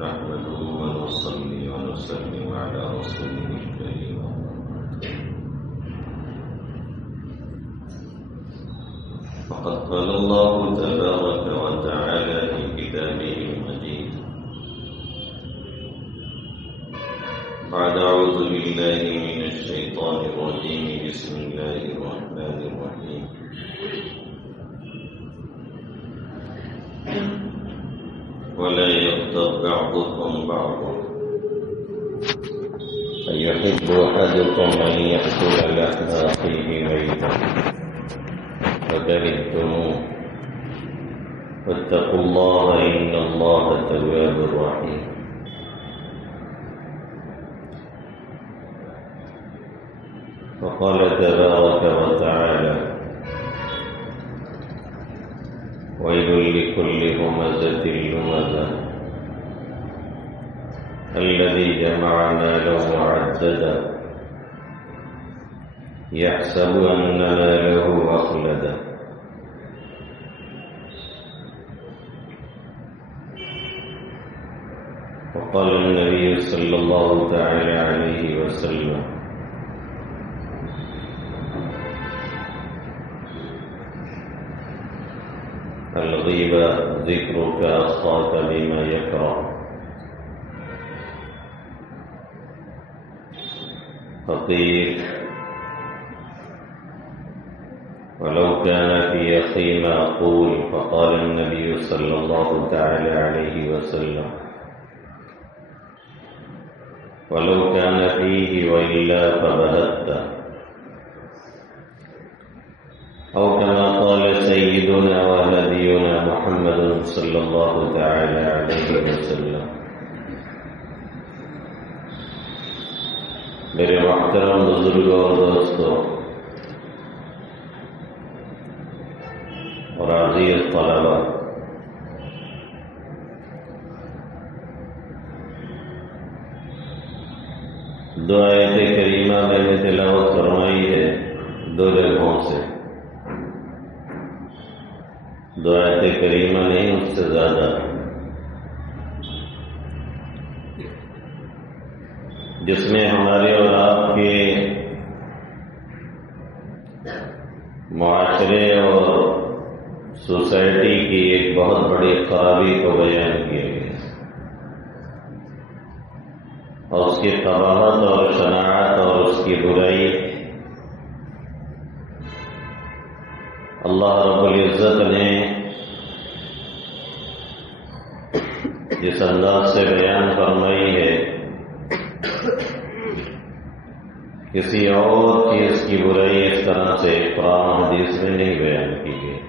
نحمده ونصلي ونسلم على رسوله الكريم. فقد قال الله تبارك وتعالى في كتابه المجيد بعد أعوذ بالله من الشيطان الرجيم بسم الله الرحمن الرحيم. ولا يغتب بعضكم بعضا أيحب أحدكم أن يأكل لحم أخيه ميتا فكرهتموه واتقوا الله إن الله تواب رحيم. وقال تبارك وتعالى ويل لكل همزة لمزة الذي جمع ماله وعدده يحسب أن ماله أخلده. وقال النبي صلى الله تعالى عليه وسلم الغيبة ذكرك أخاك بما يكره. حقيق ولو كان في أخي ما أقول. فقال النبي صلى الله تعالى عليه وسلم ولو كان فيه وإلا فبهته. أو كما قال سيدنا وهدينا محمد صلى الله تعالى عليه وسلم. میرے محترم بزرگوں اور دوستوں اور عزیز طلبہ، دو آیت کریمہ میں نے تلاوت فرمائی ہے دو جگہوں سے. دو آیت کریمہ نہیں، اس سے زیادہ، جس میں ہمارے اور آپ کے معاشرے اور سوسائٹی کی ایک بہت بڑی خرابی کو بیان کیا گیا اور اس کی قباحت اور شناعت اور اس کی برائی اللہ رب العزت نے جس انداز سے بیان فرمائی ہے کسی اور چیز کی برائی اس طرح سے قرآن حدیث میں نہیں بیان کی گئی.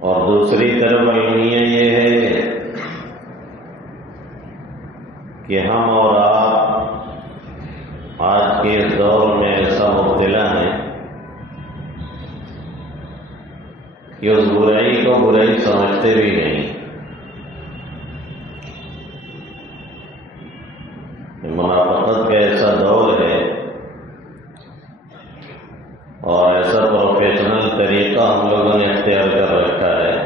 اور دوسری طرف المیہ یہ ہے کہ ہم اور آپ آج کے اس دور میں ایسا مبتلا ہیں کہ اس برائی کو برائی سمجھتے بھی نہیں. منافقت کا ایسا دور ہے اور ایسا پروفیشنل طریقہ ہم لوگوں نے اختیار کر رکھا ہے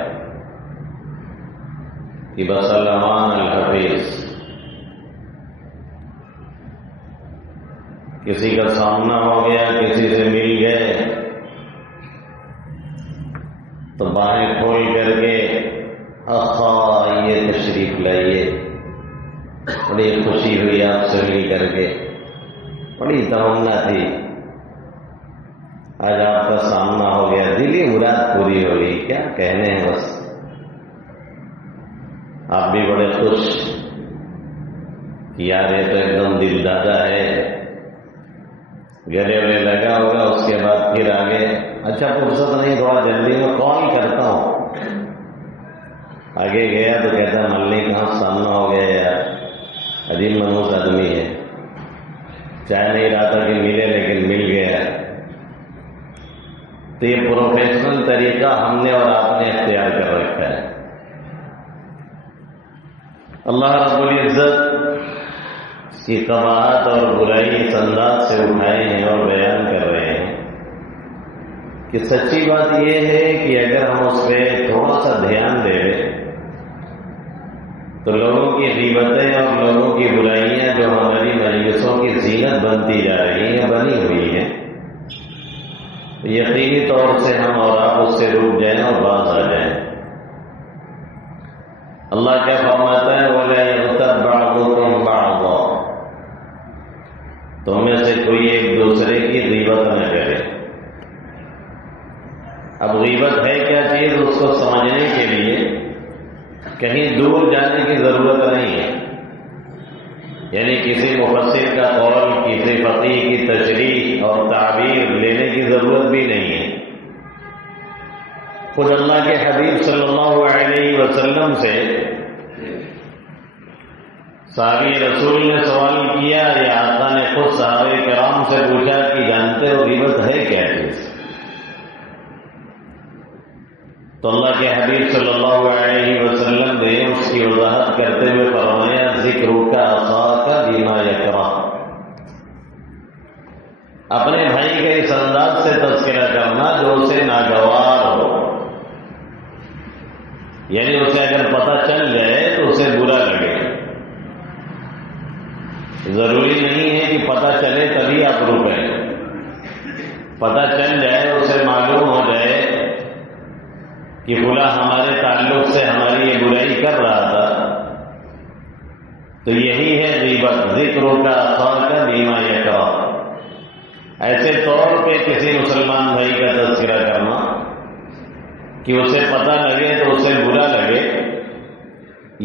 کہ بس الامان الحفیظ. کسی کا سامنا ہو گیا، کسی سے مل گئے تو باہیں کھول کر کے آخا یہ تشریف لائیے، بڑی خوشی ہوئی آپ سے مل کر کے، بڑی تمنا تھی، آج آپ کا سامنا ہو گیا، دلی مراد پوری ہو گئی. کیا کہنے ہیں، بس آپ بھی بڑے خوش، یار یہ تو ایک دم دل دادا ہے، گلے میں لگا ہوگا. اس کے بعد پھر آگے اچھا فرصت نہیں، تھوڑا جلدی میں کال کرتا ہوں. آگے گیا تو کہتا ملنے کہاں سامنا ہو گیا یار، عظیم منوس آدمی ہے، چاہ نہیں رہا تھا کہ ملے لیکن مل گیا. تو یہ پروفیشنل طریقہ ہم نے اور آپ نے اختیار کر رکھا ہے. اللہ رب العزت کی قباحت اور برائی اس انداز سے اٹھائے ہیں اور بیان کر رہے ہیں کہ سچی بات یہ ہے کہ اگر ہم اس پہ تھوڑا سا دھیان دے تو لوگوں کی غیبتیں اور لوگوں کی برائیاں جو ہماری مجلسوں کی زینت بنتی جا رہی ہیں، بنی ہوئی ہیں، یقینی طور سے ہم اور آپ اس سے رک جائیں اور باز آ جائیں۔ اللہ کیا فرماتا ہے، وَلَا يَغْتَبْ بَعْضُكُمْ بَعْضًا، تم میں سے کوئی ایک دوسرے کی غیبت نہ کرے۔ اب غیبت ہے کیا چیز، اس کو سمجھنے کے لیے کہیں دور جانے کی ضرورت نہیں ہے، یعنی کسی مفسر کا قول، کسی فقیہ کی تشریح اور تعبیر لینے کی ضرورت بھی نہیں ہے۔ خود اللہ کے حبیب صلی اللہ علیہ وسلم سے صحابی رسول نے سوال کیا، یا آقا نے خود صحابہ کرام سے پوچھا کہ جانتے ہو غیبت ہے کیا چیز؟ تو اللہ کے حبیب صلی اللہ علیہ وسلم نے اس کی وضاحت کرتے ہوئے فرمایا، ذکرک اخاک بما یکرہ، اپنے بھائی کے اس انداز سے تذکرہ کرنا جو اسے ناگوار ہو، یعنی اسے اگر پتہ چل جائے تو اسے برا لگے۔ ضروری نہیں ہے کہ پتہ چلے تبھی آپ رکیں، پتہ چل جائے، اسے معلوم ہو جائے کہ فلاں ہمارے تعلق سے ہماری یہ برائی کر رہا تھا، تو یہی ہے غیبت، ذکرک اخاک بما یکرہ، ایسے طور پہ کسی مسلمان بھائی کا تذکرہ کرنا کہ اسے پتہ لگے تو اسے برا لگے،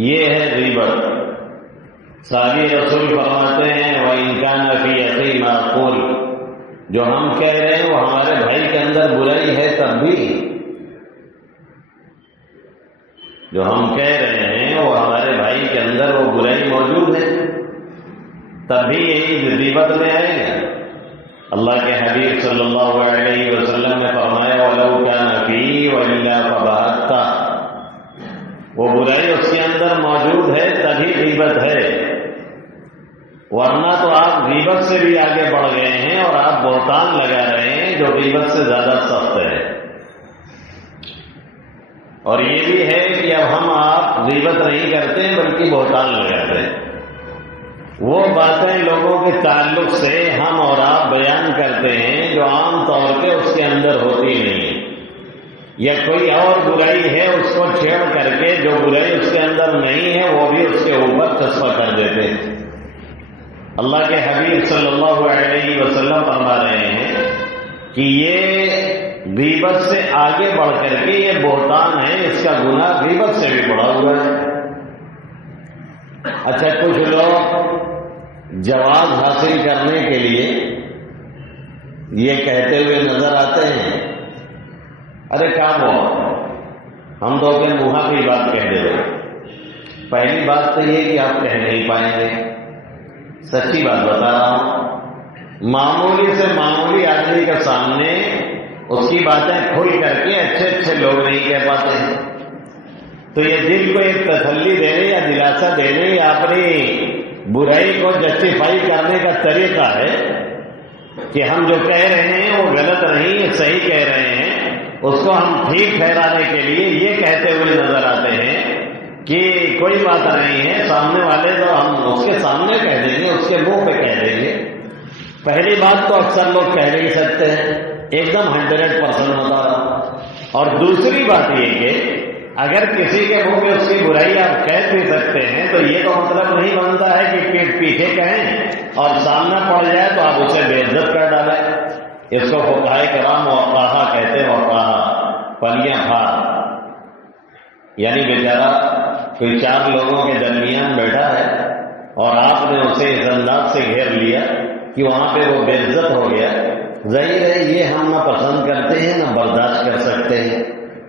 یہ ہے غیبت۔ صحابی رسول فرماتے ہیں، وَإِنْ كَانَ فِي أَخِي مَا أَقُولُ، جو ہم کہہ رہے ہیں وہ ہمارے بھائی کے اندر برائی ہے تب بھی، جو ہم کہہ رہے ہیں وہ ہمارے بھائی کے اندر وہ برائی موجود ہے، تب بھی یہی غیبت میں آئے گا۔ اللہ کے حبیب صلی اللہ علیہ وسلم نے فرمایا، وَلَوْ كَانَ فِيهِ وَإِلَّا فَبَعَدْتَ، وہ برائی اس کے اندر موجود ہے تبھی غیبت ہے، ورنہ تو آپ غیبت سے بھی آگے بڑھ گئے ہیں اور آپ بہتان لگا رہے ہیں جو غیبت سے زیادہ سخت ہے۔ اور یہ بھی ہے کہ اب ہم آپ غیبت نہیں کرتے بلکہ بہتان لگاتے ہیں، وہ باتیں لوگوں کے تعلق سے ہم اور آپ بیان کرتے ہیں جو عام طور پہ اس کے اندر ہوتی نہیں ہے، یا کوئی اور برائی ہے اس کو چھیڑ کر کے جو برائی اس کے اندر نہیں ہے وہ بھی اس کے اوپر چسپاں کر دیتے ہیں۔ اللہ کے حبیب صلی اللہ علیہ وسلم فرما رہے ہیں کہ یہ غیبت سے آگے بڑھ کر کے یہ بہتان ہے، اس کا گناہ غیبت سے بھی بڑھا ہوا ہے۔ اچھا، کچھ لوگ جواز حاصل کرنے کے لیے یہ کہتے ہوئے نظر آتے ہیں، ارے کام ہو ہم تو اپنے منہ کی بات کہہ دے رہے۔ پہلی بات تو یہ کہ آپ کہہ نہیں پائیں گے، سچی بات بتا رہا ہوں، معمولی سے معمولی آدمی کے سامنے اس کی باتیں کھل کر کے اچھے لوگ نہیں کہہ پاتے ہیں، تو یہ دل کو ایک تسلی دینے یا دلاسا دینے یا اپنی برائی کو جسٹیفائی کرنے کا طریقہ ہے کہ ہم جو کہہ رہے ہیں وہ غلط نہیں، صحیح کہہ رہے ہیں، اس کو ہم ٹھیک ٹھہرانے کے لیے یہ کہتے ہوئے نظر آتے ہیں کہ کوئی بات نہیں ہے، سامنے والے تو ہم اس کے سامنے کہہ دیں گے، اس کے منہ پہ کہہ دیں گے۔ پہلی بات تو اکثر لوگ کہہ نہیں سکتے ہیں، ایک دم 100% ہوتا رہا۔ اور دوسری بات یہ کہ اگر کسی کے منہ میں اس کی برائی آپ کہہ بھی سکتے ہیں تو یہ تو مطلب نہیں بنتا ہے کہ پیٹ پیچھے کہیں اور سامنا پڑ جائے تو آپ اسے بے عزت کر ڈالیں۔ اس کو فقہائے کرام وقاحہ کہتے ہیں، وقاحہ، پلیاں پھاڑ، یعنی بیچارہ کوئی 4 لوگوں کے درمیان بیٹھا ہے اور آپ نے اسے اس انداز سے گھیر لیا کہ وہاں پہ وہ بے عزت ہو گیا۔ ظاہر ہے یہ ہم نہ پسند کرتے ہیں نہ برداشت کر سکتے ہیں،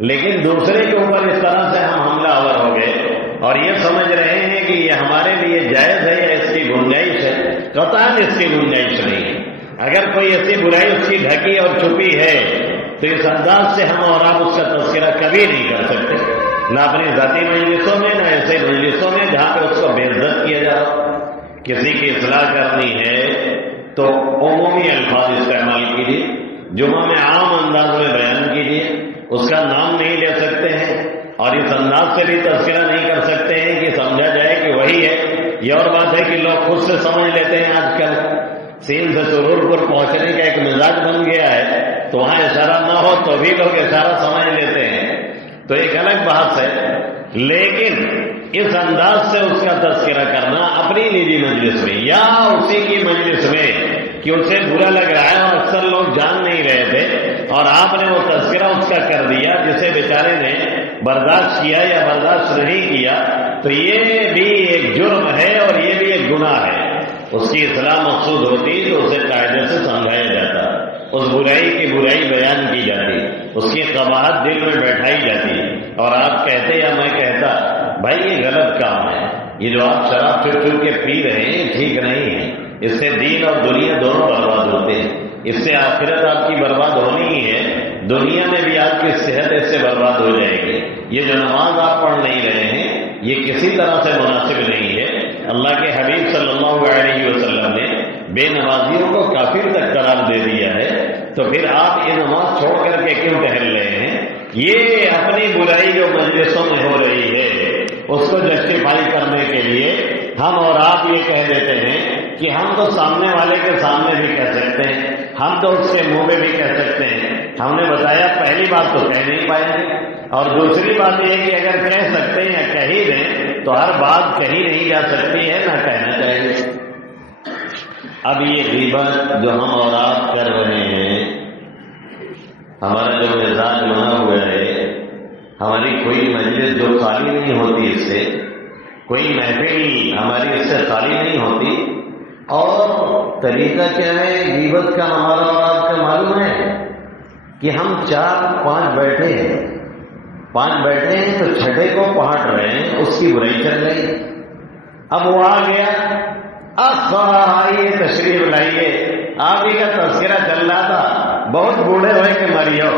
لیکن دوسرے کے اوپر اس طرح سے ہم حملہ آور ہو گئے اور یہ سمجھ رہے ہیں کہ یہ ہمارے لیے جائز ہے یا اس کی گنجائش ہے۔ قطعاً اس کی گنجائش نہیں ہے۔ اگر کوئی ایسی برائی اس کی ڈھکی اور چھپی ہے تو اس انداز سے ہم اور آپ اس کا تذکرہ کبھی نہیں کر سکتے، نہ اپنی ذاتی مجلسوں میں نہ ایسے مجلسوں میں جہاں پہ اس کو بے عزت کیا جا رہا۔ کسی کی اصلاح کرنی ہے تو عمومی الفاظ استعمال کیجیے، جمعہ میں عام انداز میں بیان کیجیے، اس کا نام نہیں لے سکتے ہیں اور اس انداز سے بھی تذکرہ نہیں کر سکتے ہیں کہ سمجھا جائے کہ وہی ہے۔ یہ اور بات ہے کہ لوگ خود سے سمجھ لیتے ہیں، آج کل سین سے سرور پر پہنچنے کا ایک مزاج بن گیا ہے، تو وہاں اشارہ نہ ہو تو بھی لوگ اشارہ سمجھ لیتے ہیں، تو ایک الگ بحث ہے۔ لیکن اس انداز سے اس کا تذکرہ کرنا اپنی نجی مجلس میں یا اسی کی مجلس میں کہ اسے برا لگ رہا ہے اور اکثر لوگ جان نہیں رہے تھے اور آپ نے وہ تذکرہ اس کا کر دیا جسے بیچارے نے برداشت کیا یا برداشت نہیں کیا، تو یہ بھی ایک جرم ہے اور یہ بھی ایک گناہ ہے۔ اس کی اصلاح مقصود ہوتی تو اسے قاعدے سے سمجھایا جاتا، اس برائی کی برائی بیان کی جاتی، اس کی قباحت دل میں بیٹھائی جاتی، اور آپ کہتے یا میں کہتا بھائی یہ غلط کام ہے، یہ جو آپ شراب چڑ چڑ کے پی رہے ہیں ٹھیک نہیں ہے، اس سے دین اور دنیا دونوں برباد ہوتے ہیں، اس سے آخرت آپ کی برباد ہونی ہی ہے، دنیا میں بھی آپ کی صحت اس سے برباد ہو جائے گی۔ یہ جو نماز آپ پڑھ نہیں رہے ہیں یہ کسی طرح سے مناسب نہیں ہے۔ اللہ کے حبیب صلی اللہ علیہ وسلم نے بے نمازیوں کو کافر تک قرار دے دیا ہے، تو پھر آپ یہ نماز چھوڑ کر کے کیوں ٹہل رہے ہیں؟ یہ اپنی برائی جو مجلسوں میں ہو رہی ہے اس کو جسٹیفائی کرنے کے لیے ہم اور آپ یہ کہہ دیتے ہیں کہ ہم تو سامنے والے کے سامنے بھی کہہ سکتے ہیں، ہم تو اس کے منہ میں بھی کہہ سکتے ہیں۔ ہم نے بتایا پہلی بات تو کہہ نہیں پائیں گے، اور دوسری بات یہ کہ اگر کہہ سکتے ہیں یا کہہ ہی دیں تو ہر بات کہی نہیں جا سکتی ہے، نہ کہنا چاہیے۔ اب یہ غیبت جو ہم اور آپ کر رہے ہیں، ہمارا جو مزاج بنا ہوا ہے، ہماری کوئی مجلس جو خالی نہیں ہوتی اس سے، کوئی محفل ہماری اس سے خالی نہیں ہوتی، اور طریقہ کیا ہے غیبت کا ہمارا اور آپ کا معلوم ہے کہ ہم 4-5 بیٹھے ہیں، 5 بیٹھے ہیں تو چھٹے کو پہاٹ رہے ہیں، اس کی برائی چل رہی۔ اب وہ آ گیا، آئیے تشریف لائیے، آپ ہی کا تذکرہ چل رہا تھا، بہت بوڑھے ہوئے کہ مریو،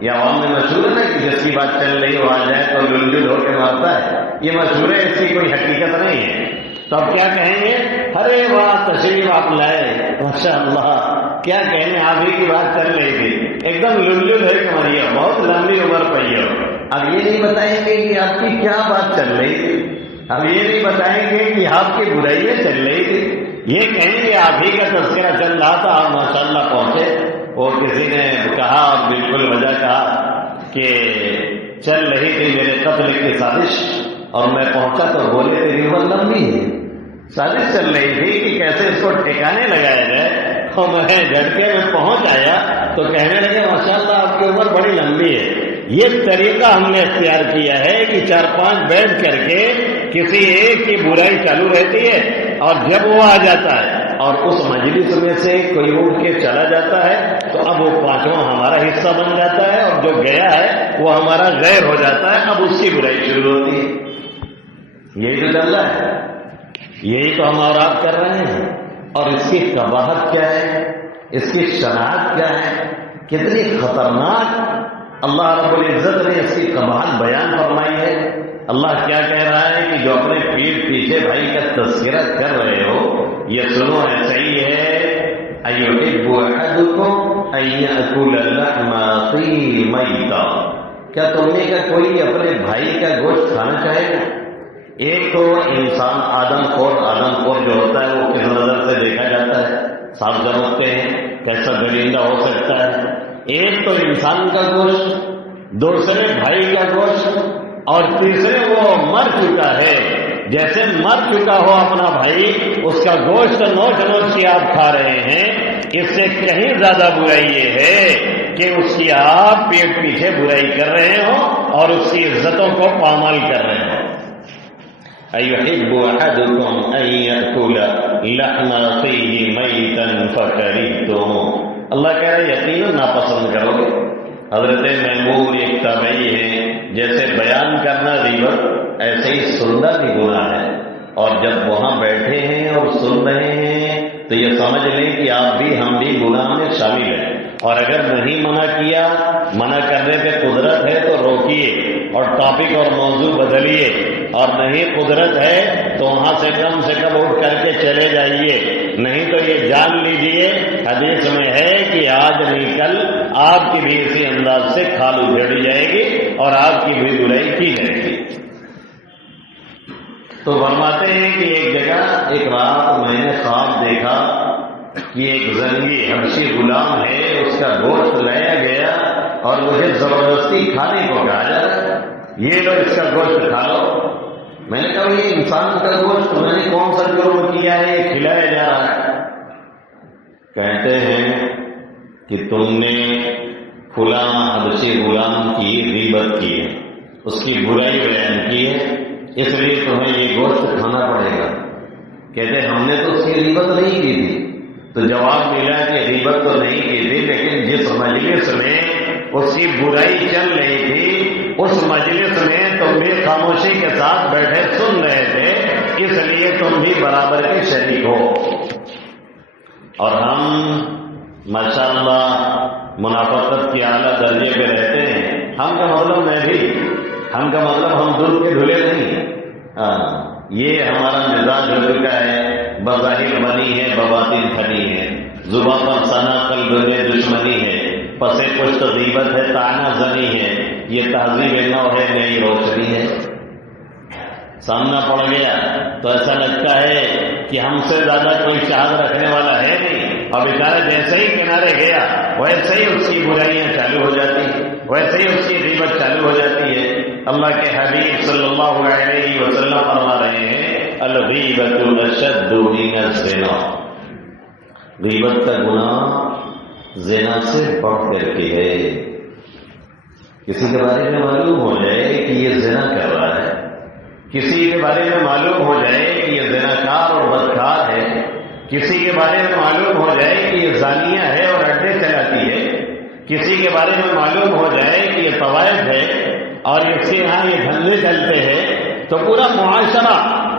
یہ عوام میں مشہور ہے نا کہ جس کی بات چل رہی ہو آ جائے تو لل ہو کے مارتا ہے، یہ مشہور ہے، اس کی کوئی حقیقت نہیں ہے۔ تو اب کیا کہیں گے؟ ارے واہ تشریف آپ لائے، ماشاء اللہ، کیا کہنے آپ ہی کی بات چل رہی تھی، ایک دم لل ہے کہ مریو، بہت لمبی عمر پئی ہو۔ اب یہ نہیں بتائیں گے کہ آپ کی کیا بات چل رہی تھی، اب یہ نہیں بتائیں گے کہ آپ کی برائیاں چل رہی تھی، یہ کہیں گے آپ ہی کا تذکرہ چل رہا تھا اور ماشاء اللہ پہنچے۔ وہ کسی نے کہا اور بالکل وجہ کہا کہ چل رہی تھی میرے قتل کی سازش اور میں پہنچا تو بولے تیری عمر لمبی ہے، سازش چل رہی تھی کہ کیسے اس کو ٹھکانے لگایا جائے، اور میں جھٹکے میں پہنچ آیا تو کہنے لگے ماشاء اللہ آپ کی عمر بڑی لمبی ہے۔ یہ طریقہ ہم نے اختیار کیا ہے کہ 4-5 بیٹھ کر کے کسی ایک کی برائی چالو رہتی ہے، اور جب وہ آ جاتا ہے اور اس مجلس میں سے کوئی اٹھ کے چلا جاتا ہے تو اب وہ 5واں ہمارا حصہ بن جاتا ہے، اور جو گیا ہے وہ ہمارا غیر ہو جاتا ہے، اب اس کی برائی شروع ہوتی ہے۔ یہی تو چل رہا ہے، یہی تو ہم اور آپ کر رہے ہیں، اور اس کی قباحت کیا ہے، اس کی شناخت کیا ہے، کتنی خطرناک اللہ رب العزت نے اس کی قباحت بیان فرمائی ہے۔ اللہ کیا کہہ رہا ہے کہ جو اپنے پیٹھ پیچھے بھائی کا تذکرہ کر رہے ہو یہ سنو ایسا ہی ہے، أَيُحِبُّ أَحَدُكُمْ أَن يَأْكُلَ اللَّحْمَ أَخِيهِ مَيْتًا، کیا تم نے کا کوئی اپنے بھائی کا گوشت کھانا چاہے گا؟ ایک تو انسان آدم خور جو ہوتا ہے وہ کس نظر سے دیکھا جاتا ہے، صاف سمجھتے ہیں کیسا درندہ ہو سکتا ہے۔ ایک تو انسان کا گوشت، دوسرے بھائی کا گوشت، اور تیسرے وہ مر چکا ہے، جیسے مر چکا ہو اپنا بھائی اس کا گوشت نوچ کے آپ کھا رہے ہیں، اس سے کہیں زیادہ برائی یہ ہے کہ اس کی آپ پیٹ پیچھے برائی کر رہے ہو اور اس کی عزتوں کو پامال کر رہے ہو۔ أَيُحِبُّ أَحَدُكُمْ أَن يَأْكُلَ لَحْمَ أَخِيهِ مَيْتًا فَكَرِهْتُمُوهُ، اللہ کہہ رہے یقیناً ناپسند کرو گے۔ حضرت میمون ایک تابعی ہے، جیسے بیان کرنا غیبت ایسے ہی سننا بھی گناہ ہے، اور جب وہاں بیٹھے ہیں اور سن رہے ہیں تو یہ سمجھ لیں کہ آپ بھی ہم بھی گناہ میں شامل ہیں، اور اگر نہیں منع کیا، منع کرنے پہ قدرت ہے تو روکیے اور ٹاپک اور موضوع بدلیے، اور نہیں قدرت ہے تو وہاں سے کم اٹھ کر کے چلے جائیے، نہیں تو یہ جان لیجئے حدیث میں ہے کہ آج نہیں کل آپ کی بھی اسی انداز سے کھال اجڑ جائے گی اور آپ کی بھی برائی کی جائے گی۔ تو فرماتے ہیں کہ ایک جگہ ایک رات میں نے خواب دیکھا کہ ایک زنگی حبشی غلام ہے، اس کا گوشت لایا گیا اور مجھے زبردستی کھانے کو کہا جا رہا ہے، یہ لو اس کا گوشت کھا لو۔ میں نے کہا یہ انسان کا گوشت میں نے کون سا جرم کیا ہے یہ کھلایا جا رہا ہے؟ کہتے ہیں کہ تم نے فلاں حبشی غلام کی غیبت کی ہے، اس کی برائی بیان کی ہے، اس لیے تمہیں یہ گوشت کھانا پڑے گا۔ کہتے ہیں ہم نے تو اس کی غیبت نہیں کی تھی۔ تو جواب ملا کہ غیبت تو نہیں کی تھی، لیکن جس مجلس میں اس کی برائی چل رہی تھی اس مجلس میں تم بھی خاموشی کے ساتھ بیٹھے سن رہے تھے، اس لیے تم بھی برابر کے شریک ہو۔ اور ہم ماشاءاللہ منافقت کی اعلیٰ درجے پہ رہتے ہیں۔ ہم کا مطلب میں بھی، ہم کا مطلب ہم دودھ کے دھلے نہیں، یہ ہمارا مزاج ہو چکا ہے، بظاہر بنی ہے بباطن پھنی ہے، زبان پر ثنا قلب میں دشمنی ہے، پسے پشت غیبت ہے طعنہ زنی ہے، یہ تہذیب نو ہے نئی روشنی ہے۔ سامنا پڑ گیا تو ایسا لگتا ہے کہ ہم سے زیادہ کوئی چاہت رکھنے والا ہے نہیں، اور بیچارہ جیسے ہی کنارے گیا ویسے ہی اس کی برائیاں چالو ہو جاتی، ویسے ہی اس کی غیبت چالو ہو جاتی ہے۔ اللہ کے حبیب صلی اللہ علیہ وسلم فرما رہے ہیں الغیبۃ اشد من الزنا، غیبت کا گناہ زنا سے بڑھ کر کے ہے۔ کسی کے بارے میں معلوم ہو جائے کہ یہ زنا کر رہا ہے، کسی کے بارے میں معلوم ہو جائے کہ یہ زناکار اور بدکار ہے، کسی کے بارے میں معلوم ہو جائے کہ یہ زانیہ ہے اور اڈے چلاتی ہے، کسی کے بارے میں معلوم ہو جائے کہ یہ طوائف ہے اور اس کے یہاں یہ دھندے چلتے ہیں، تو پورا معاشرہ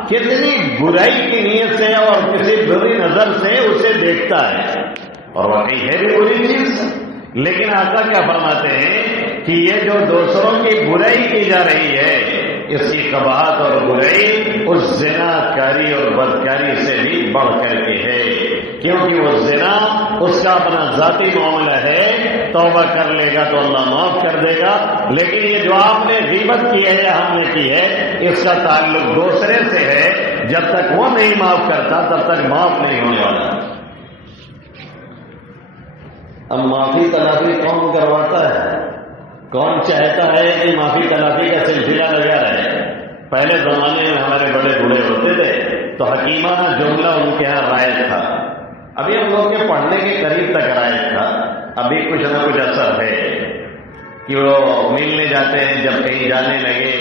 کتنی برائی کی نیت سے اور کسی بری نظر سے اسے دیکھتا ہے، اور واقعی ہے بھی بری چیز۔ لیکن آقا کیا فرماتے ہیں کہ یہ جو دوسروں کی برائی کی جا رہی ہے اس کی قباحت اور برائی اس زنا کاری اور بدکاری سے بھی بڑھ کر کے ہے، کیونکہ وہ زنا اس کا اپنا ذاتی معاملہ ہے، توبہ کر لے گا تو اللہ معاف کر دے گا، لیکن یہ جو آپ نے غیبت کی ہے یا ہم نے کی ہے اس کا تعلق دوسرے سے ہے، جب تک وہ نہیں معاف کرتا تب تک معاف نہیں ہونے والا۔ اب معافی تلافی کون کرواتا ہے؟ کون چاہتا ہے کہ معافی تلافی کا سلسلہ لگا رہے؟ پہلے زمانے میں ہمارے بڑے بوڑھے ہوتے تھے تو حکیمانہ جملہ ان کے یہاں رائج تھا، ابھی ہم لوگ کے پڑھنے کے قریب تک رائج تھا، ابھی کچھ نہ کچھ اثر ہے کہ وہ ملنے جاتے ہیں، جب کہیں جانے لگے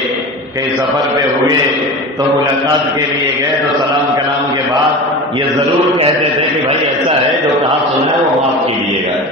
کہیں سفر پہ ہوئے تو ملاقات کے لیے گئے تو سلام کلام کے بعد یہ ضرور کہتے تھے کہ بھائی ایسا ہے جو کہا سنا ہے وہ معاف کیجیے گا۔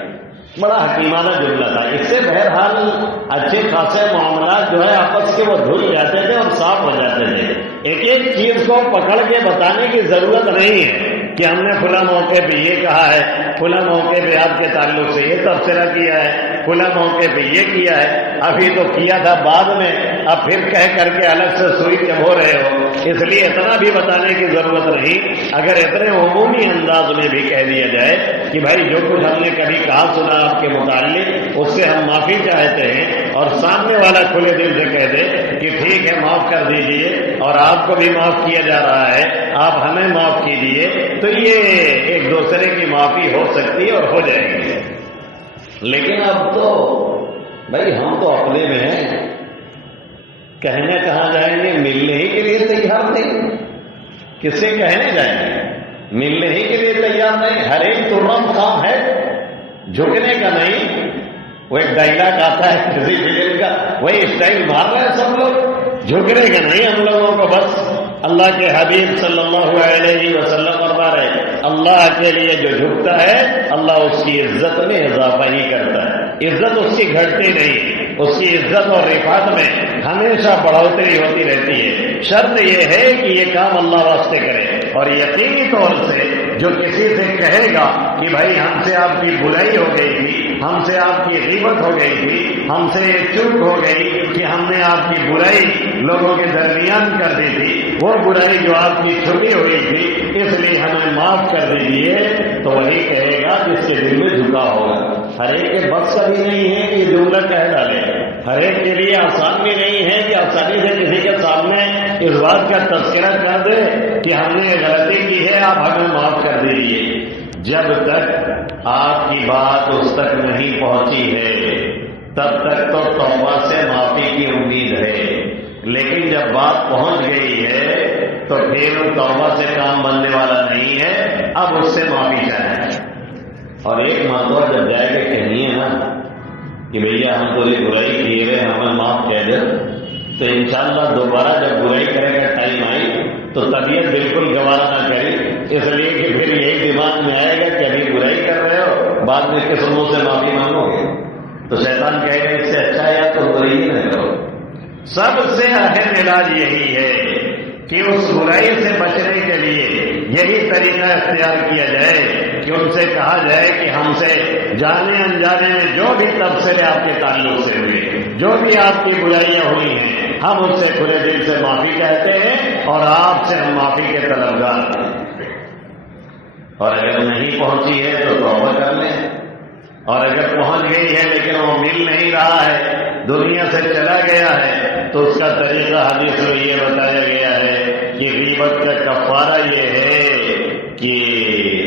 بڑا حکیمانہ جملہ تھا، اس سے بہرحال اچھے خاصے معاملات جو ہے آپس کے وہ دھل جاتے تھے اور صاف ہو جاتے تھے۔ ایک ایک چیز کو پکڑ کے بتانے کی ضرورت نہیں ہے کہ ہم نے فلاں موقع پہ یہ کہا ہے، فلاں موقع پہ آپ کے تعلق سے یہ تبصرہ کیا ہے، فلاں موقع پہ یہ کیا ہے، ابھی تو کیا تھا بعد میں، اب پھر کہہ کر کے الگ سے سوئی چبھو رہے ہو، اس لیے اتنا بھی بتانے کی ضرورت نہیں۔ اگر اتنے عمومی انداز میں بھی کہہ دیا جائے کہ بھائی جو کچھ ہم نے کبھی کہا سنا آپ کے متعلق اس سے ہم معافی چاہتے ہیں، اور سامنے والا کھلے دل سے کہہ دے کہ ٹھیک ہے معاف کر دیجئے اور آپ کو بھی معاف کیا جا رہا ہے، آپ ہمیں معاف کیجئے، تو یہ ایک دوسرے کی معافی ہو سکتی ہے اور ہو جائے گی۔ لیکن اب تو بھائی ہم تو اپنے میں ہیں، کہنے کہاں جائیں گے؟ ملنے ہی کے لیے تیار نہیں، کس سے کہنے جائیں گے؟ ملنے ہی کے لیے تیار نہیں، ہر ایک ترم کام ہے، جھکنے کا نہیں۔ وہ ایک ڈائلاگ آتا ہے کسی فلم کا، وہی اسٹائل مار رہے ہیں سب لوگ، جھکنے کا نہیں ہم لوگوں کو بس۔ اللہ کے حبیب صلی اللہ علیہ وسلم فرما رہے اللہ کے لیے جو جھکتا ہے اللہ اس کی عزت میں اضافہ ہی کرتا ہے، عزت اس کی گھٹتی نہیں، اس کی عزت اور رفعت میں ہمیشہ بڑھوتری ہوتی رہتی ہے۔ شرط یہ ہے کہ یہ کام اللہ واسطے کرے، اور یقینی طور سے جو کسی سے کہے گا کہ بھائی ہم سے آپ کی برائی ہو گئی تھی ہم سے آپ کی غیبت ہو گئی تھی، ہم سے یہ چوک ہو گئی کہ ہم نے آپ کی برائی لوگوں کے درمیان کر دی تھی، وہ برائی جو آپ کی چھپی ہوئی تھی، اس لیے ہمیں معاف کر دیجیے، تو وہی کہے گا جس کے دل میں جھکا ہوگا۔ ہر ایک کے بس کا بھی نہیں ہے کہ یہ جملہ کہہ ڈالے، ہر ایک کے لیے آسان بھی نہیں ہے کہ آسانی سے کسی کے سامنے اس بات کا تذکرہ کر دے کہ ہم نے غلطی کی ہے، آپ ہمیں معاف کر دیجیے۔ جب تک آپ کی بات اس تک نہیں پہنچی ہے تب تک تو توبہ سے معافی کی امید ہے، لیکن جب بات پہنچ گئی ہے تو پھر توبہ سے کام بننے والا نہیں ہے، اب اس سے معافی چاہیے۔ اور ایک مرتبہ جب جائے کے کہنی ہے نا کہ بھیا ہم تو یہ برائی کیے ہوئے ہمیں معاف کہہ دے، تو انشاءاللہ دوبارہ جب برائی کرے گا ٹائم آئی تو طبیعت بالکل گوارا نہ کرے، اس لیے کہ پھر یہی دماغ میں آئے گا کہ ابھی برائی کر رہے ہو، بعد میں کس منہ سے معافی مانگو گے، تو شیطان کہے گا اس سے اچھا ہے یا تو برائی نہ کرو۔ سب سے اہم علاج یہی ہے کہ اس برائی سے بچنے کے لیے یہی طریقہ اختیار کیا جائے کہ ان سے کہا جائے کہ ہم سے جانے انجانے میں جو بھی تبصرے آپ کے تعلق سے ہوئے، جو بھی آپ کی برائیاں ہوئی ہیں، ہم اس سے کھلے دل سے معافی کہتے ہیں اور آپ سے ہم معافی کے طلبگار ہیں۔ اور اگر نہیں پہنچی ہے تو توبہ کر لیں، اور اگر پہنچ گئی ہے لیکن وہ مل نہیں رہا ہے، دنیا سے چلا گیا ہے، تو اس کا طریقہ حدیث میں یہ بتایا گیا ہے کہ غیبت کا کفارہ یہ ہے کہ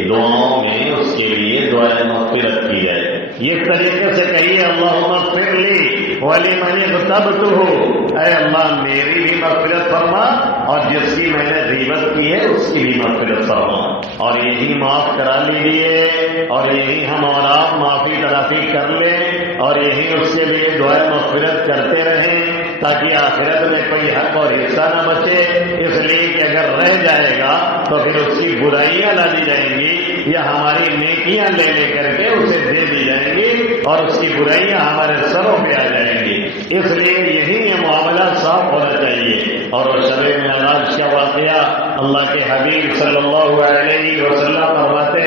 دعاؤں میں اس کے لیے دعائے مغفرت کی جائے۔ یہ طریقے سے کہیے اللہم اغفر لی ولمن اغتبتہ، اے اللہ میری بھی مغفرت فرما اور جس کی میں نے غیبت کی ہے اس کی بھی مغفرت فرما، اور یہی معاف کرا لیجیے، اور یہی ہم اور آپ معافی تلافی کر لیں، اور یہی اس کے لیے دعائے مغفرت کرتے رہیں تاکہ آخرت میں کوئی حق اور حصہ نہ بچے۔ اس لیے کہ اگر رہ جائے گا تو پھر اس کی برائیاں لا دی جائیں گی یا ہماری نیکیاں لے لے کر کے اسے دے دی جائیں گی اور اس کی برائیاں ہمارے سروں پہ آ جائیں گی۔ اس لیے یہی یہ معاملہ صاف ہونا چاہیے۔ اور شب معراج کا واقعہ اللہ کے حبیب صلی اللہ علیہ وسلم فرماتے،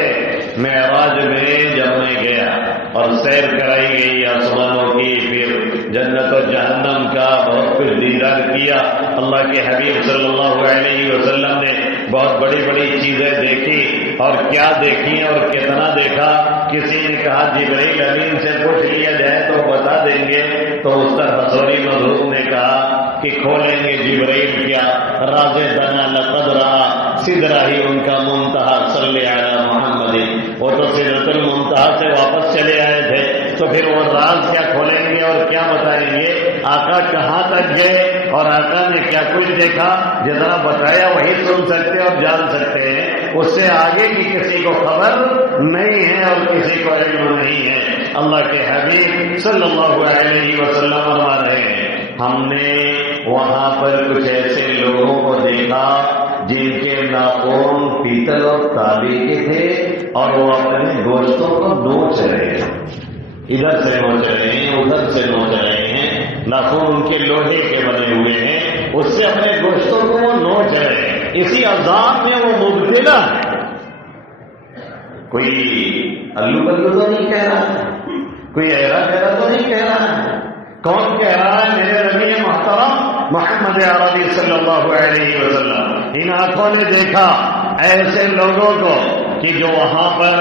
معراج میں جب میں گیا اور سیر کرائی گئی آسمانوں کی، پھر جنت و جہنم کا بہت کچھ دیدار کیا، اللہ کے حبیب صلی اللہ علیہ وسلم نے بہت بڑی بڑی چیزیں دیکھی، اور کیا دیکھی اور کتنا دیکھا، کسی نے کہا جبرائیل امین سے پوچھ لیا جائے تو بتا دیں گے، تو استاد حضوری مظہور نے کہا کہ کھولیں گے جبرائیل کیا، راز دنا لقد رہا سدرہ ہی ان کا منتہا صلی علی محمد، وہ تو سدرۃ المنتہا سے واپس چلے آئے تھے، تو پھر وہ راز کیا کھولیں گے اور کیا بتائیں گے، آقا کہاں تک گئے اور آقا نے کیا کچھ دیکھا، جتنا بتایا وہی سن سکتے اور جان سکتے ہیں، اس سے آگے کی کسی کو خبر نہیں ہے اور کسی کو علم نہیں ہے۔ اللہ کے حبیب صلی اللہ علیہ وسلم فرما رہے ہیں، ہم نے وہاں پر کچھ ایسے لوگوں کو دیکھا جن کے ناخن پیتل اور تانبے کے تھے اور وہ اپنے گوشتوں کو نوچ رہے ہیں، ادھر سے نوچ رہے ہیں ادھر سے نوچ رہے ہیں، ناخن ان کے لوہے کے بنے ہوئے ہیں، اس سے اپنے گوشتوں کو وہ نوچ رہے ہیں، اسی عذاب میں وہ مبتلا ہے۔ کوئی الو بلو تو نہیں کہہ رہا، کوئی ایرا گہرا تو نہیں کہہ رہا، کون کہہ رہا ہے؟ میرے نبی محترم محمد عربی صلی اللہ علیہ وسلم۔ ان آنکھوں نے دیکھا ایسے لوگوں کو کہ جو وہاں پر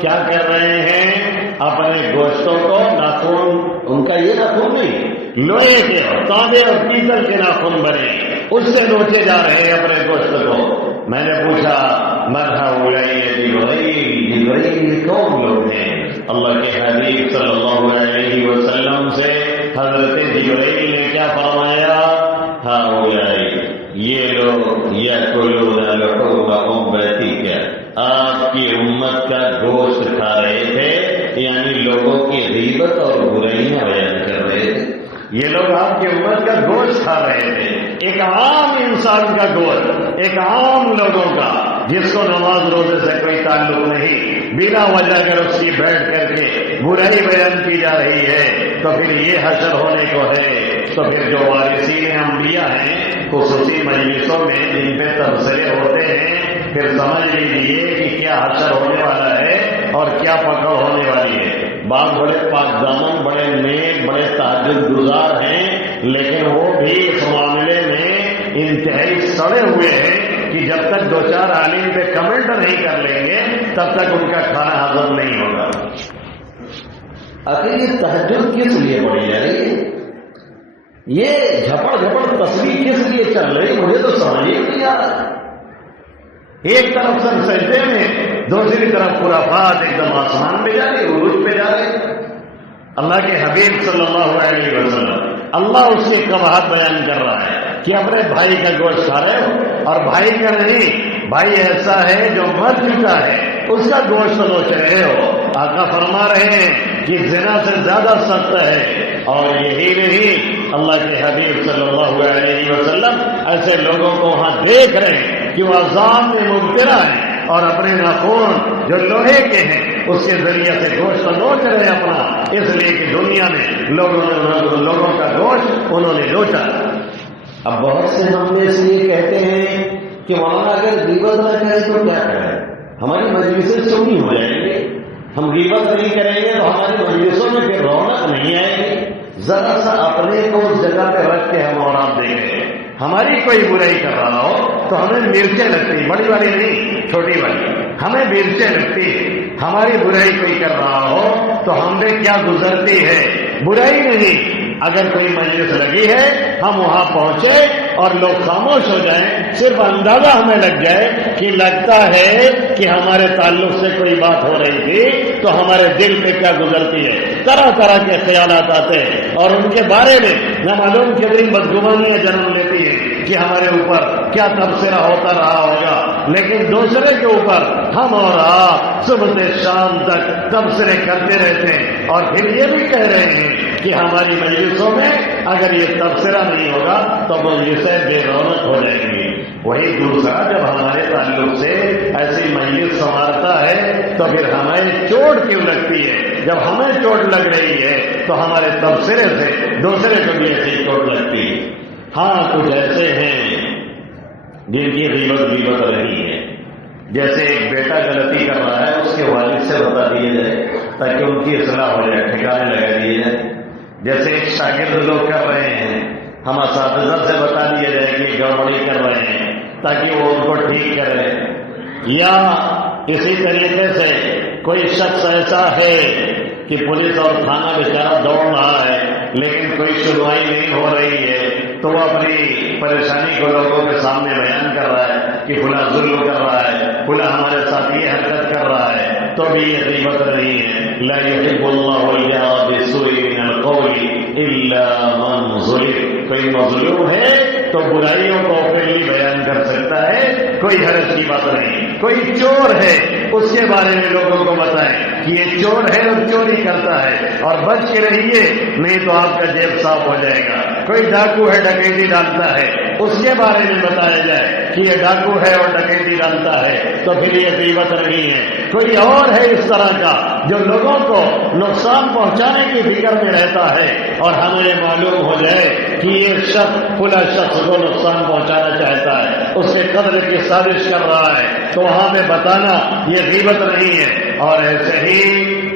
کیا کر رہے ہیں، اپنے گوشتوں کو ناخن، ان کا یہ ناخن نہیں، لوہے کے تانبے اور پیتل کے ناخن بنے، اس سے نوچے جا رہے ہیں اپنے گوشت کو۔ میں نے پوچھا مرحبا جبرائیل کون لوگ ہیں؟ اللہ کے حبیب صلی اللہ علیہ وسلم سے حضرت جبرائیل نے کیا فرمایا؟ ہؤلاء، یہ لوگ یاکلون لحوم امتک، آپ کی امت کا گوشت کھا رہے تھے، یعنی لوگوں کی غیبت اور برائیاں بیان کر رہے تھے۔ یہ لوگ آپ کی امت کا گوشت کھا رہے تھے، ایک عام انسان کا گوشت، ایک عام لوگوں کا جس کو نماز روزے سے کوئی تعلق نہیں، بنا وجہ اگر اس کی بیٹھ کر کے برائی بیان کی جا رہی ہے تو پھر یہ حشر ہونے کو ہے۔ تو پھر جو وارثین انبیاء ہیں خصوصی مجلسوں میں جن پہ تبصرے ہوتے ہیں، پھر سمجھ لیجیے کہ کیا حشر ہونے والا ہے اور کیا پکڑ ہونے والی ہے۔ بعض بڑے پاک دامن، بڑے نیک، بڑے تہجد گزار ہیں، لیکن وہ بھی اس معاملے میں انتہائی سڑے ہوئے ہیں کہ جب تک دو چار عالم پہ کمنٹ نہیں کر لیں گے تب تک ان کا کھانا ہضم نہیں ہوگا۔ آخر یہ تہجد کس لیے پڑھی جا رہی ہے؟ یہ جھپڑ جھپڑ تصویر کس لیے چل رہی؟ مجھے تو سمجھ ہی نہیں آ رہا۔ ایک طرف سر سجدے میں، دوسری طرف خرافات ایک دم آسمان پہ جا رہے، عروج پہ جا رہے۔ اللہ کے حبیب صلی اللہ علیہ وسلم، اللہ اس کی قباحت بیان کر رہا ہے کہ اپنے بھائی کا گوشت کھا رہے ہو، اور بھائی کا نہیں، بھائی ایسا ہے جو مر چکا ہے اس کا گوشت نوچ رہے ہو۔ آقا فرما رہے ہیں کہ زنا سے زیادہ سخت ہے۔ اور یہی نہیں، اللہ کے حبیب صلی اللہ علیہ وسلم ایسے لوگوں کو وہاں دیکھ رہے ہیں کہ وہ عذاب میں مبتلا ہیں اور اپنے ناخن جو لوہے کے ہیں اس کے ذریعے سے گوشت نوچ رہے اپنا، اس لیے کہ دنیا میں لوگوں کا گوشت انہوں نے نوچا۔ اب بہت سے ہم میں اس لیے کہتے ہیں کہ مولانا اگر غیبت نہ کریں تو کیا کریں؟ ہماری مجلسیں سنی ہو جائیں گے، ہم غیبت نہیں کریں گے تو ہماری مجلسوں میں پھر رونق نہیں آئے گی۔ ذرا سا اپنے کو اس جگہ پہ رکھ کے ہم اور آپ دیکھیں، ہماری کوئی برائی کر رہا ہو تو ہمیں مرچیں لگتی، بڑی والی نہیں چھوٹی والی، ہمیں مرچیں لگتی۔ ہماری برائی کوئی کر رہا ہو تو ہم نے کیا گزرتی ہے، برائی نہیں۔ اگر کوئی مجلس لگی ہے ہم وہاں پہنچے اور لوگ خاموش ہو جائیں، صرف اندازہ ہمیں لگ جائے کہ لگتا ہے کہ ہمارے تعلق سے کوئی بات ہو رہی تھی تو ہمارے دل پہ کیا گزرتی ہے، طرح طرح کے خیالات آتے ہیں اور ان کے بارے میں نہ معلوم کتنی بدگمانیاں جنم لیتی ہیں کہ ہمارے اوپر کیا تبصرہ ہوتا رہا ہوگا۔ لیکن دوسرے کے اوپر ہم اور آپ صبح سے شام تک تبصرے کرتے رہتے ہیں اور پھر یہ بھی کہہ رہے ہیں کہ ہماری مجلسوں میں اگر یہ تبصرہ نہیں ہوگا تو مجلسیں بے رونق ہو جائیں گی۔ وہی دوسرا، جب ہمارے تعلق سے ایسی مجلس سنوارتا ہے تو پھر ہمیں چوٹ کیوں لگتی ہے؟ جب ہمیں چوٹ لگ رہی ہے تو ہمارے تبصرے سے دوسرے کو بھی ایسی چوٹ لگتی ہے۔ ہاں، کچھ ایسے ہیں جن کی غیبت رہی ہے، جیسے ایک بیٹا غلطی کر رہا ہے، اس کے والد سے بتا دیا جائے تاکہ ان کی اصلاح ہو جائے، ٹھکانے لگا دیے جائے۔ جیسے ایک شاگرد لوگ کر رہے ہیں، ہم اساتذہ سے بتا دیا جائے کہ گڑبڑی کر رہے ہیں تاکہ وہ ان کو ٹھیک کرے۔ یا اسی طریقے سے کوئی شخص ایسا ہے کہ پولیس اور تھانہ بیچارہ دوڑ رہا ہے لیکن کوئی سنوائی نہیں ہو رہی ہے، تو وہ اپنی پریشانی کو لوگوں کے سامنے بیان کر رہا ہے کہ فلاں ظلم کر رہا ہے، فلاں ہمارے ساتھ یہ حرکت کر رہا ہے، تو بھی یہ غیبت نہیں ہے۔ لا يحب الله الجهر بالسوء من القول الا من ظلم۔ کوئی مظلوم ہے تو برائیوں کو اوپنلی بیان کر سکتا ہے، کوئی حرج کی بات نہیں۔ کوئی چور ہے اس کے بارے میں لوگوں کو بتائیں کہ یہ چور ہے اور چوری کرتا ہے اور بچ کے رہیے، نہیں تو آپ کا جیب صاف ہو جائے گا۔ کوئی ڈاکو ہے ڈکیتی ڈالتا ہے، اس کے بارے میں بتایا جائے کہ یہ ڈاکو ہے اور ڈکیتی ڈالتا ہے، تو پھر یہ غیبت نہیں ہے۔ کوئی اور ہے اس طرح کا جو لوگوں کو نقصان پہنچانے کی فکر میں رہتا ہے اور ہمیں یہ معلوم ہو جائے کہ یہ شخص فلاں شخص کو نقصان پہنچانا چاہتا ہے، اس کے قتل کی سازش کر رہا ہے، تو وہاں پہ بتانا یہ غیبت نہیں ہے۔ اور ایسے ہی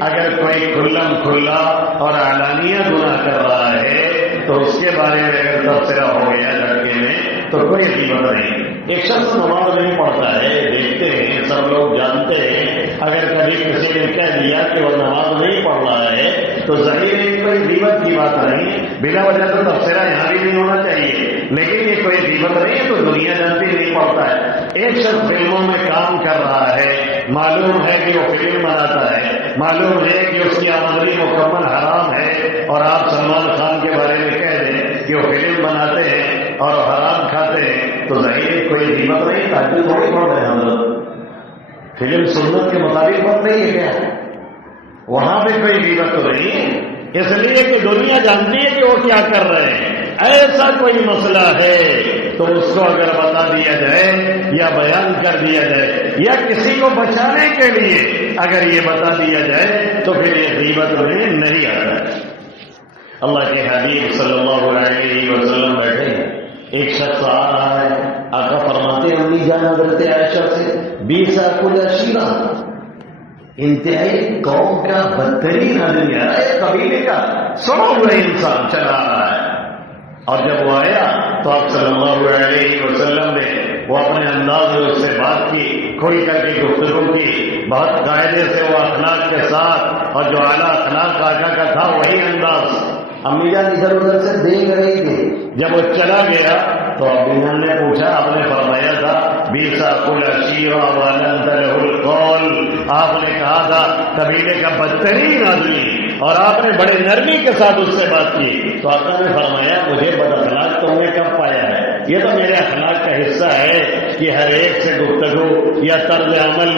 اگر کوئی کھلم کھلا اور اعلانیہ گناہ کر رہا ہے تو اس کے بارے میں اگر تبصرہ ہو گیا لڑکے میں تو کوئی غیبت نہیں۔ ایک شخص نماز نہیں پڑھتا ہے، دیکھتے ہیں سب لوگ جانتے ہیں، اگر کبھی کسی نے کہہ دیا کہ وہ نماز نہیں پڑھ رہا ہے تو ظاہر ہے کوئی غیبت کی بات نہیں، بلا وجہ تو تبصرہ یہاں بھی نہیں ہونا چاہیے، لیکن یہ کوئی غیبت نہیں ہے، تو دنیا جانتی نہیں پڑتا ہے۔ ایک شخص فلموں میں کام کر رہا ہے، معلوم ہے کہ وہ فلم بناتا ہے، معلوم ہے کہ اس کی آمدنی مکمل حرام ہے، اور آپ سلمان خان کے بارے میں کہہ دیں کہ وہ فلم بناتے ہیں اور حرام کھاتے ہیں، تو ظاہر کوئی غیبت نہیں، تاکہ تھوڑی پڑھ رہے ہیں ہم لوگ۔ فلم سنت کے مطابق بات نہیں ہے کیا؟ وہاں پہ کوئی غیبت تو نہیں ہے، اس لیے کہ دنیا جانتی ہے کہ وہ کیا کر رہے ہیں۔ ایسا کوئی مسئلہ ہے تو اس کو اگر بتا دیا جائے یا بیان کر دیا جائے یا کسی کو بچانے کے لیے اگر یہ بتا دیا جائے تو پھر یہ غیبت میں نہیں آتا ہے۔ اللہ کے حبیب صلی اللہ علیہ وسلم بیٹھے، ایک شخص آ رہا ہے، آقا فرماتے ہیں امی جان حضرت عائشہ سے 20 کل شیرہ، انتہائی قوم کا بدترین آدمی آ رہا ہے، قبیلے کا سڑا ہوا انسان چلا آ رہا ہے. اور جب وہ آیا تو آپ صلی اللہ علیہ وسلم نے وہ اپنے انداز میں اس سے بات کی، کھل کر کے گفتگو کی، بہت قاعدے سے وہ اخلاق کے ساتھ، اور جو اعلیٰ اخلاق آقا کا تھا وہی انداز. امی جان ادھر ادھر سے دیکھ رہی تھی. جب وہ چلا گیا تو ابو جان نے پوچھا، آپ نے فرمایا تھا بیسا کل اشیرا ولن له القول، آپ نے کہا تھا قبیلے کا بدترین آدمی، اور آپ نے بڑے نرمی کے ساتھ اس سے بات کی. تو آقا نے فرمایا مجھے بد اخلاق تم نے کب پایا ہے؟ یہ تو میرے اخلاق کا حصہ ہے کہ ہر ایک سے گفتگو یا طرز عمل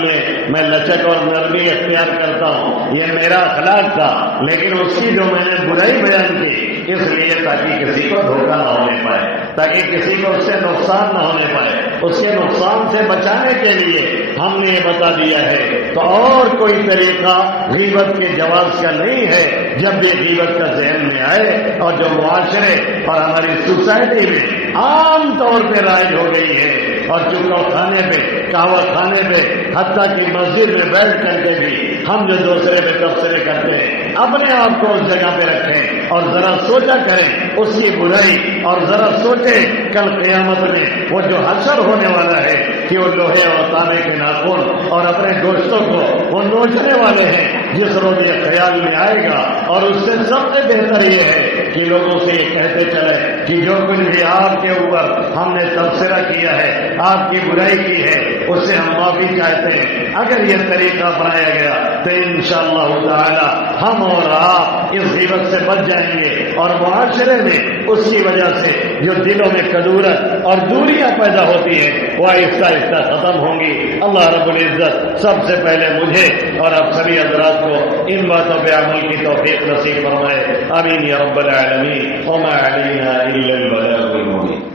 میں لچک اور نرمی اختیار کرتا ہوں، یہ میرا اخلاق تھا. لیکن اس کی جو میں نے برائی بیان کی اس لیے تاکہ کسی کو دھوکہ نہ ہونے پائے، تاکہ کسی کو اس سے نقصان نہ ہونے پائے، اس کے نقصان سے بچانے کے لیے ہم نے یہ بتا دیا ہے. تو اور کوئی طریقہ غیبت کے جواز کا نہیں ہے. جب بھی غیبت کا ذہن میں آئے، اور جو معاشرے اور ہماری سوسائٹی میں عام طور پہ رائج ہو گئی ہے، اور چکو کھانے پہ، قہوہ کھانے پہ، حتیٰ کہ مسجد میں بیٹھ کر کے بھی ہم جو دوسرے پہ تبصرے کرتے ہیں، اپنے آپ کو اس جگہ پہ رکھیں اور ذرا سوچا کریں اس کی برائی، اور ذرا سوچیں کل قیامت میں وہ جو حشر ہونے والا ہے کہ وہ لوہے اور تانبے کے ناخن اور اپنے دوستوں کو وہ نوچنے والے ہیں. جس روز یہ خیال میں آئے گا، اور اس سے سب سے بہتر یہ ہے کہ لوگوں سے یہ کہتے چلے کہ جو کچھ بھی آپ کے اوپر ہم نے تبصرہ کیا ہے، آپ کی برائی کی ہے، اس سے ہم معافی چاہتے ہیں. اگر یہ طریقہ اپنایا گیا تو انشاءاللہ تعالی ہم اور آپ اس غیبت سے بچ جائیں گے، اور معاشرے میں اس کی وجہ سے جو دلوں میں کدورت اور دوریاں پیدا ہوتی ہیں وہ آہستہ آہستہ ختم ہوں گی. اللہ رب العزت سب سے پہلے مجھے اور آپ سبھی حضرات کو ان باتوں پہ عمل کی توفیق نصیب فرمائے. آمین یا رب العالمین. وما علینا الا البلاغ المبین.